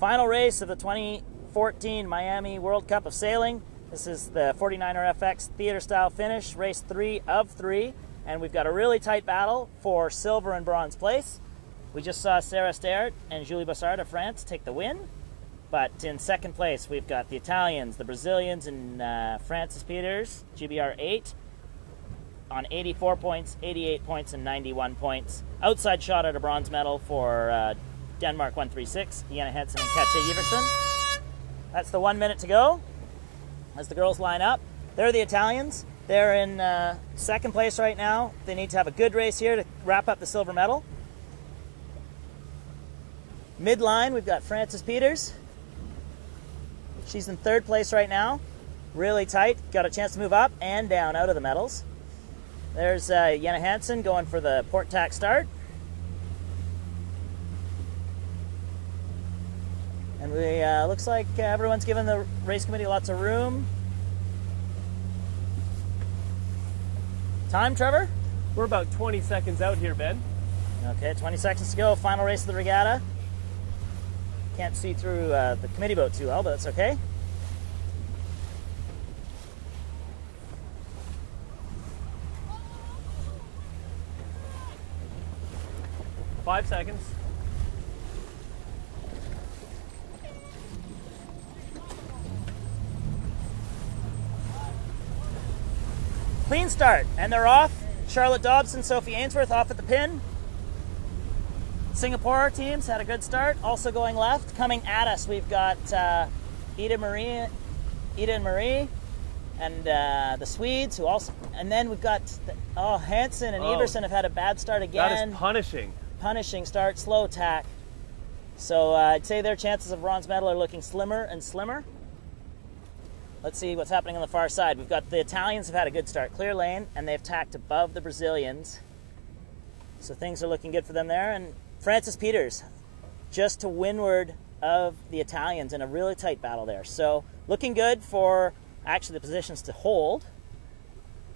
Final race of the 2014 Miami World Cup of Sailing. This is the 49er FX theater style finish, race 3 of 3, and we've got a really tight battle for silver and bronze place. We just saw Sarah Stert and Julie Bossard of France take the win, but in second place we've got the Italians, the Brazilians, and Francis Peters, GBR 8, on 84 points, 88 points, and 91 points. Outside shot at a bronze medal for Denmark 136, Jana Hansen and Katja Iversen. That's the 1 minute to go as the girls line up. They're the Italians. They're in second place right now. They need to have a good race here to wrap up the silver medal. Midline, we've got Francis Peters. She's in third place right now. Really tight. Got a chance to move up and down out of the medals. There's Jana Hansen going for the port tack start. And we looks like everyone's given the race committee lots of room. Time, Trevor? We're about 20 seconds out here, Ben. Okay, 20 seconds to go. Final race of the regatta. Can't see through the committee boat too well, but that's okay. Five seconds. Clean start, and they're off. Charlotte Dobson, Sophie Ainsworth off at the pin. Singapore teams had a good start, also going left. Coming at us, we've got Ida and Marie, and the Swedes, who also, and then we've got Hansen and Iversen have had a bad start again. That is punishing. Punishing start, slow tack. So I'd say their chances of bronze medal are looking slimmer and slimmer. Let's see what's happening on the far side. We've got the Italians have had a good start, clear lane, and they've tacked above the Brazilians. So things are looking good for them there. And Francis Peters, just to windward of the Italians in a really tight battle there. So looking good for actually the positions to hold.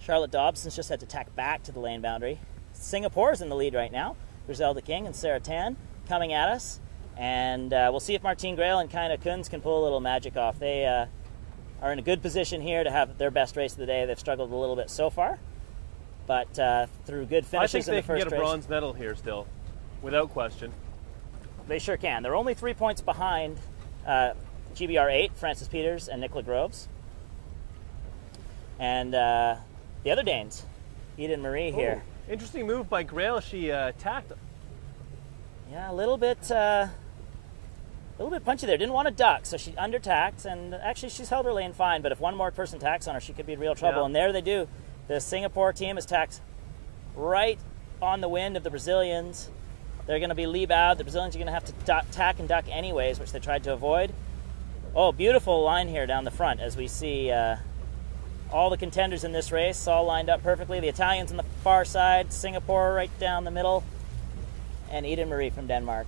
Charlotte Dobson's just had to tack back to the lane boundary. Singapore's in the lead right now. Griselda King and Sarah Tan coming at us. And we'll see if Martine Grail and Kaina Kunz can pull a little magic off. They are in a good position here to have their best race of the day. They've struggled a little bit so far, but through good finishes in the first race. I think they can get a bronze medal here still, without question. They sure can. They're only 3 points behind GBR 8, Francis Peters and Nicola Groves. And the other Danes, Eden Marie here. Interesting move by Grail. She tacked. Yeah, a little bit punchy there. Didn't want to duck, so she under-tacked, and actually she's held her lane fine, but if one more person tacks on her, she could be in real trouble. Yeah. And there they do. The Singapore team has tacked right on the wind of the Brazilians. They're going to be lee bow. The Brazilians are going to have to tack and duck anyways, which they tried to avoid. Oh, beautiful line here down the front as we see all the contenders in this race all lined up perfectly. The Italians on the far side, Singapore right down the middle, and Eden Marie from Denmark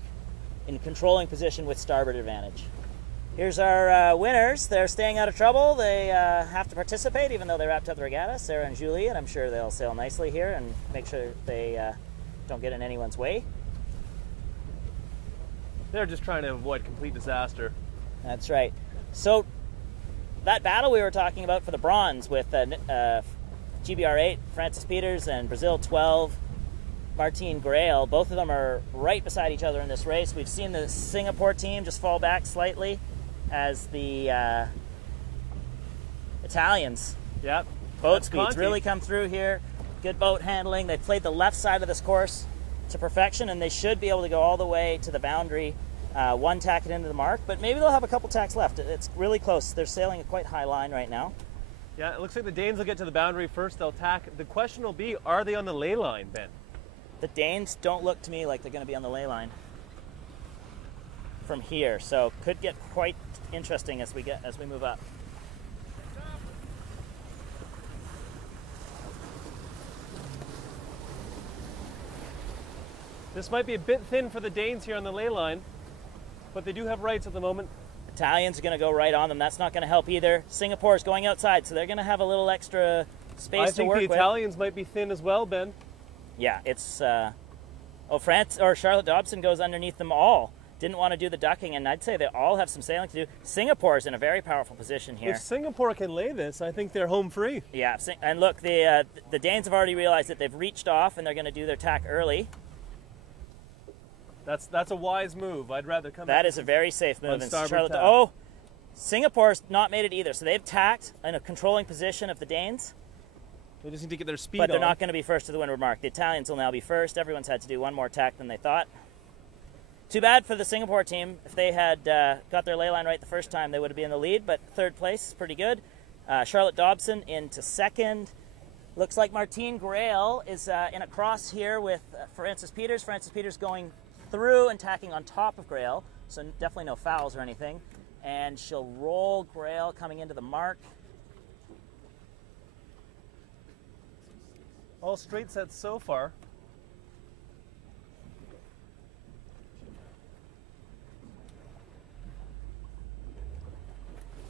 in controlling position with starboard advantage. Here's our winners. They're staying out of trouble. They have to participate even though they wrapped up the regatta, Sarah and Julie, and I'm sure they'll sail nicely here and make sure they don't get in anyone's way. They're just trying to avoid complete disaster. That's right. So that battle we were talking about for the bronze with GBR 8, Francis Peters, and Brazil 12, Martine Grail, both of them are right beside each other in this race. We've seen the Singapore team just fall back slightly as the Italians. Yep. Boat speeds really come through here. Good boat handling. They played the left side of this course to perfection, and they should be able to go all the way to the boundary, one tack it into the mark, but maybe they'll have a couple tacks left. It's really close. They're sailing a quite high line right now. Yeah, it looks like the Danes will get to the boundary first. They'll tack. The question will be, are they on the ley line, Ben? The Danes don't look to me like they're going to be on the ley line from here, so could get quite interesting as we move up. This might be a bit thin for the Danes here on the ley line, but they do have rights at the moment. Italians are going to go right on them. That's not going to help either. Singapore's going outside, so they're going to have a little extra space to work with. I think the Italians might be thin as well, Ben. Yeah, it's France or Charlotte Dobson goes underneath them all. didn't want to do the ducking, and I'd say they all have some sailing to do. Singapore's in a very powerful position here. If Singapore can lay this, I think they're home free. Yeah, and look, the Danes have already realized that they've reached off, and they're going to do their tack early. That's a wise move. I'd rather come. That is a very safe move. On starboard tack. Oh, Singapore's not made it either, so they've tacked in a controlling position of the Danes. They just need to get their speed But they're on. not going to be first to the windward mark. The Italians will now be first. Everyone's had to do one more tack than they thought. Too bad for the Singapore team. If they had got their ley line right the first time, they would have been in the lead, but third place is pretty good. Charlotte Dobson into second. Looks like Martine Grail is in a cross here with Francis Peters. Francis Peters going through and tacking on top of Grail, so definitely no fouls or anything. And she'll roll Grail coming into the mark. All straight sets so far.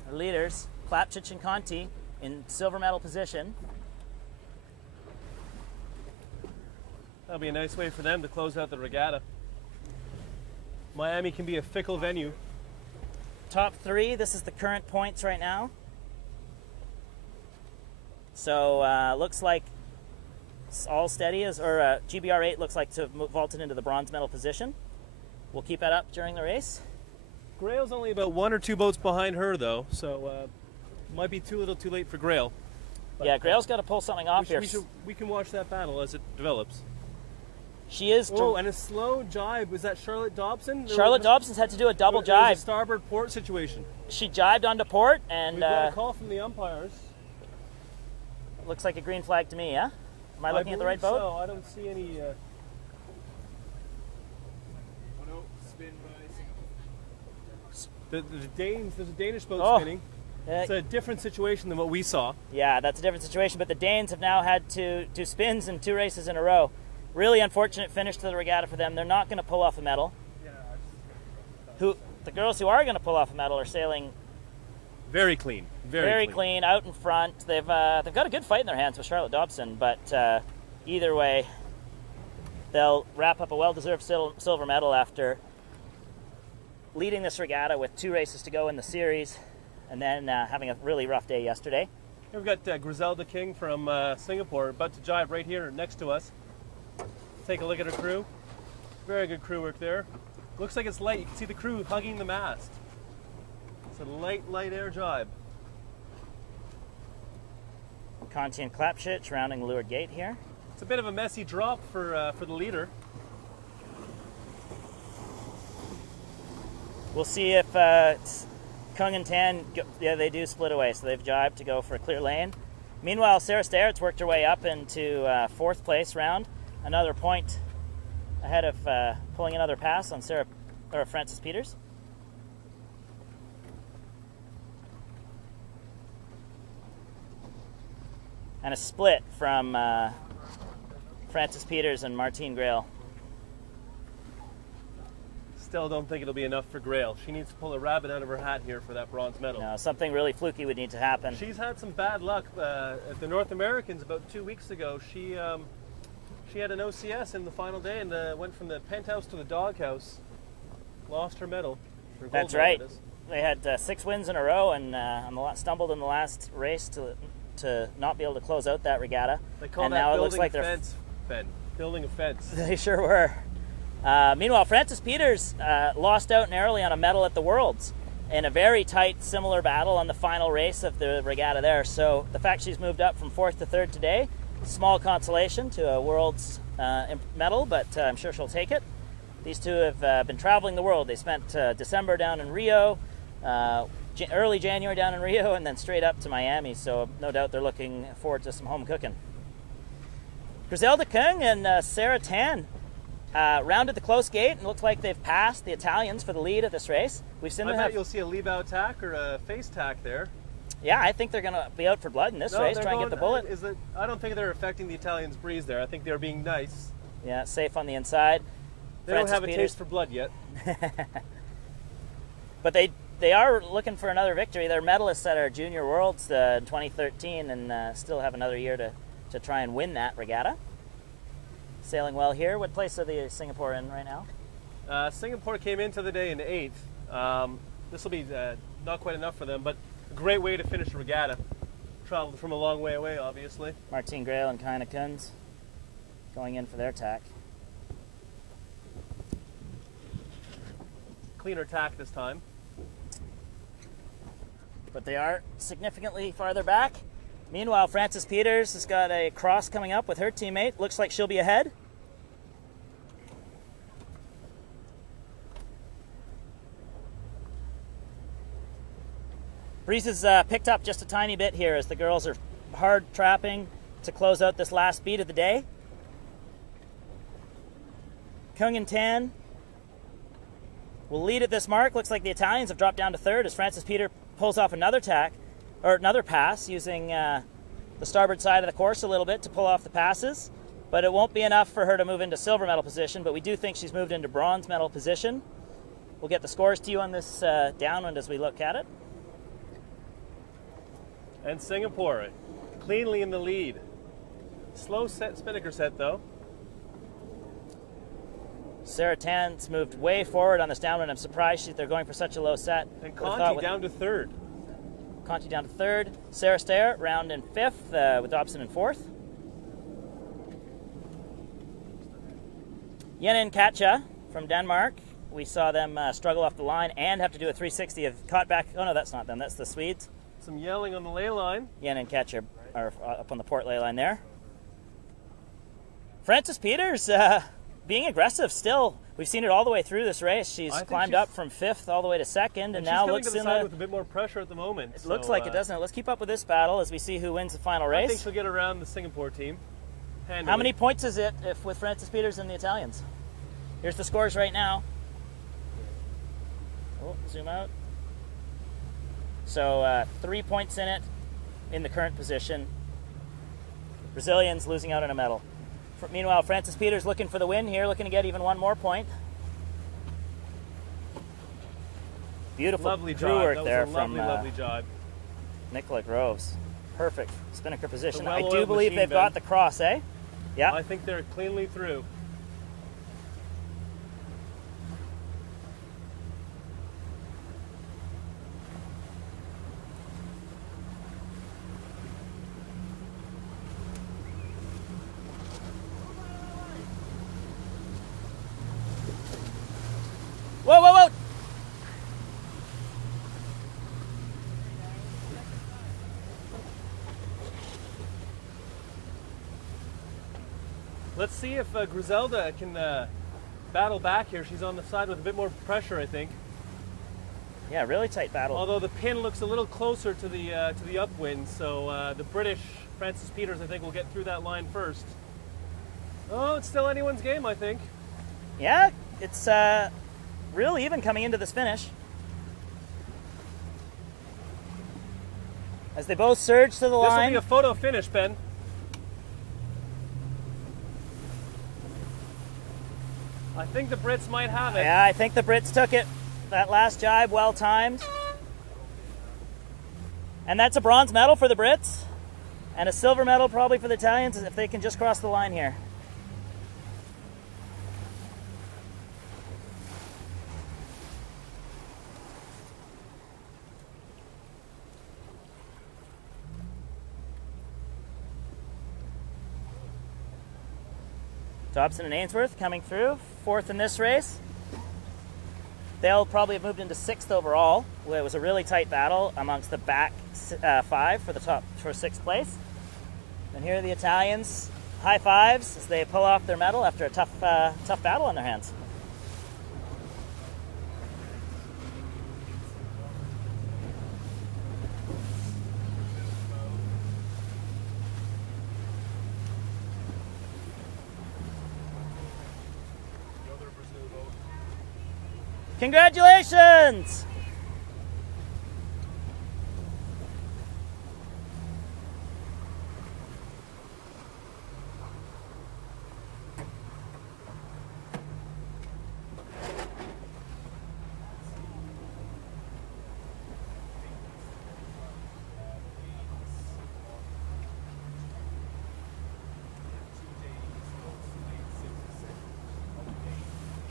Our leaders, Klapchich and Conti, in silver medal position. That'll be a nice way for them to close out the regatta. Miami can be a fickle venue. Top three, this is the current points right now. So looks like it's all steady, or GBR 8 looks like to have vaulted into the bronze medal position. We'll keep that up during the race. Grail's only about 1 or 2 boats behind her, though, so might be too little too late for Grail. But yeah, Grail's got to pull something off here. We can watch that battle as it develops. She is. Oh, and a slow jibe. Was that Charlotte Dobson? Charlotte Dobson's had to do a double It jibe. was a starboard port situation. She jibed onto port, and We've got a call from the umpires. looks like a green flag to me, yeah? Am I looking at the right boat? So I don't see any. The Danes, there's a Danish boat spinning. It's a different situation than what we saw. Yeah, that's a different situation, but the Danes have now had to do spins in 2 races in a row. Really unfortunate finish to the regatta for them. They're not going to pull off a medal. The girls who are going to pull off a medal are sailing very clean. Very clean, out in front. They've got a good fight in their hands with Charlotte Dobson, but either way, they'll wrap up a well-deserved silver medal after leading this regatta with 2 races to go in the series, and then having a really rough day yesterday. Here we've got Griselda King from Singapore about to jibe right here next to us. Take a look at her crew. Very good crew work there. Looks like it's light. You can see the crew hugging the mast. It's a light air jibe. Conti and Klapchich rounding the leeward gate here. It's a bit of a messy drop for the leader. We'll see if Kung and Tan, they do split away, so they've jibed to go for a clear lane. Meanwhile, Sarah Starrett's worked her way up into 4th place round. Another point ahead of pulling another pass on Francis Peters. And a split from Francis Peters and Martine Grail. Still don't think it'll be enough for Grail. She needs to pull a rabbit out of her hat here for that bronze medal. No, something really fluky would need to happen. She's had some bad luck. At the North Americans about 2 weeks ago, she had an OCS in the final day and went from the penthouse to the doghouse. Lost her medal. That's right. They had 6 wins in a row and stumbled in the last race to not be able to close out that regatta. They call and that now building it looks like a fence, Ben. Building a fence. They sure were. Meanwhile, Francis Peters lost out narrowly on a medal at the Worlds in a very tight, similar battle on the final race of the regatta there. So the fact she's moved up from 4th to 3rd today, small consolation to a Worlds medal, but I'm sure she'll take it. These two have been traveling the world. They spent December down in Rio, early January down in Rio, and then straight up to Miami. So no doubt they're looking forward to some home cooking. Griselda Kung and Sarah Tan rounded the close gate and looks like they've passed the Italians for the lead of this race. We've seen them. I bet you'll see a leave out tack or a face tack there. Yeah, I think they're going to be out for blood in this race, try and get the bullet. I don't think they're affecting the Italians' breeze there. I think they're being nice. Yeah, safe on the inside. They don't have a taste for blood yet. But they are looking for another victory. They're medalists at our Junior Worlds in 2013 and still have another year to try and win that regatta. Sailing well here. What place are the Singapore in right now? Singapore came into the day in 8th. This will be not quite enough for them, but a great way to finish a regatta. Traveled from a long way away, obviously. Martin Grail and Kaina Kunz going in for their tack. Cleaner tack this time. But they are significantly farther back. Meanwhile, Frances Peters has got a cross coming up with her teammate. Looks like she'll be ahead. Breeze has picked up just a tiny bit here as the girls are hard trapping to close out this last beat of the day. Kung and Tan will lead at this mark. Looks like the Italians have dropped down to third as Frances Peter pulls off another tack, or another pass using the starboard side of the course a little bit to pull off the passes. But it won't be enough for her to move into silver medal position, but we do think she's moved into bronze medal position. We'll get the scores to you on this downwind as we look at it. And Singapore cleanly in the lead. Slow set Spinnaker set though. Sarah Tan's moved way forward on this downwind. I'm surprised they're going for such a low set. And Conti down to third. Conti down to third. Sarah Stair round in fifth with Dobson in fourth. Yen and Katja from Denmark. We saw them struggle off the line and have to do a 360 of caught back. Oh no, that's not them. That's the Swedes. Some yelling on the ley line. Yen and Katja are up on the port ley line there. Frances Peters being aggressive still. We've seen it all the way through this race. She's climbed up from fifth all the way to second, and now looks to the side with a bit more pressure at the moment. It looks like it, doesn't it? Let's keep up with this battle as we see who wins the final race. I think she'll get around the Singapore team. Handily. How many points is it if with Frances Peters and the Italians? Here's the scores right now. Oh, zoom out. So 3 points in it in the current position. Brazilians losing out on a medal. Meanwhile, Frances Peters looking for the win here, looking to get even one more point. Beautiful lovely crew job. work there from lovely job. Nicola Groves. Perfect Spinnaker position. I do well-oiled believe machine, they've Ben. got the cross, eh? Yeah. I think they're cleanly through. Whoa, whoa, whoa! Let's see if Griselda can battle back here. She's on the side with a bit more pressure, I think. Yeah, really tight battle. Although the pin looks a little closer to the upwind, so the British Frances Peters, I think, will get through that line first. Oh, it's still anyone's game, I think. Yeah, it's real even coming into this finish. As they both surge to the This line. will be a photo finish, Ben. I think the Brits might have it. Yeah, I think the Brits took it. That last jibe, well timed. And that's a bronze medal for the Brits. And a silver medal probably for the Italians if they can just cross the line here. Dobson and Ainsworth coming through, fourth in this race. They'll probably have moved into sixth overall. It was a really tight battle amongst the back five for sixth place. And here are the Italians, high fives as they pull off their medal after a tough battle on their hands. Congratulations!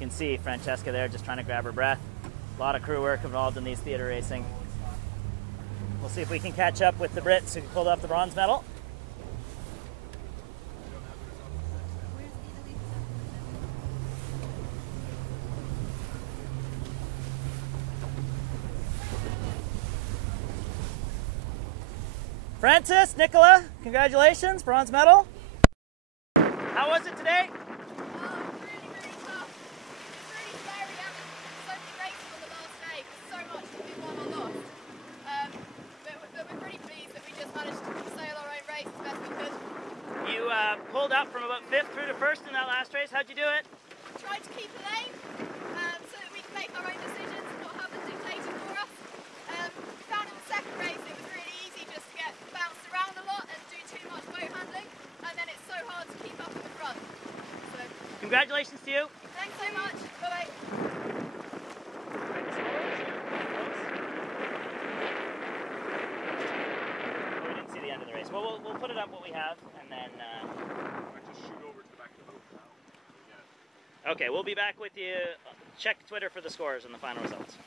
can see Francesca there just trying to grab her breath. A lot of crew work involved in these theater racing. We'll see if we can catch up with the Brits who pulled off the bronze medal. Francis, Nicola, congratulations, bronze medal. How was it today? Really, really tough. It's really scary having so many races on the last day because so much can be won or lost. But we're pretty pleased that we just managed to sail our own race as best we could. You pulled up from about 5th through to 1st in that last race. How'd you do it? Tried to keep a lane so that we can make our own decisions and not have them dictated for us. We found in the second race it was really easy just to get bounced around a lot and do too much boat handling, and then it's so hard to keep up in the front. So, Congratulations to you. thanks so much. Bye-bye. We didn't see the end of the race. Well, we'll put it up what we have, and then... Just shoot over to the back of the boat now. Okay, we'll be back with you. Check Twitter for the scores and the final results.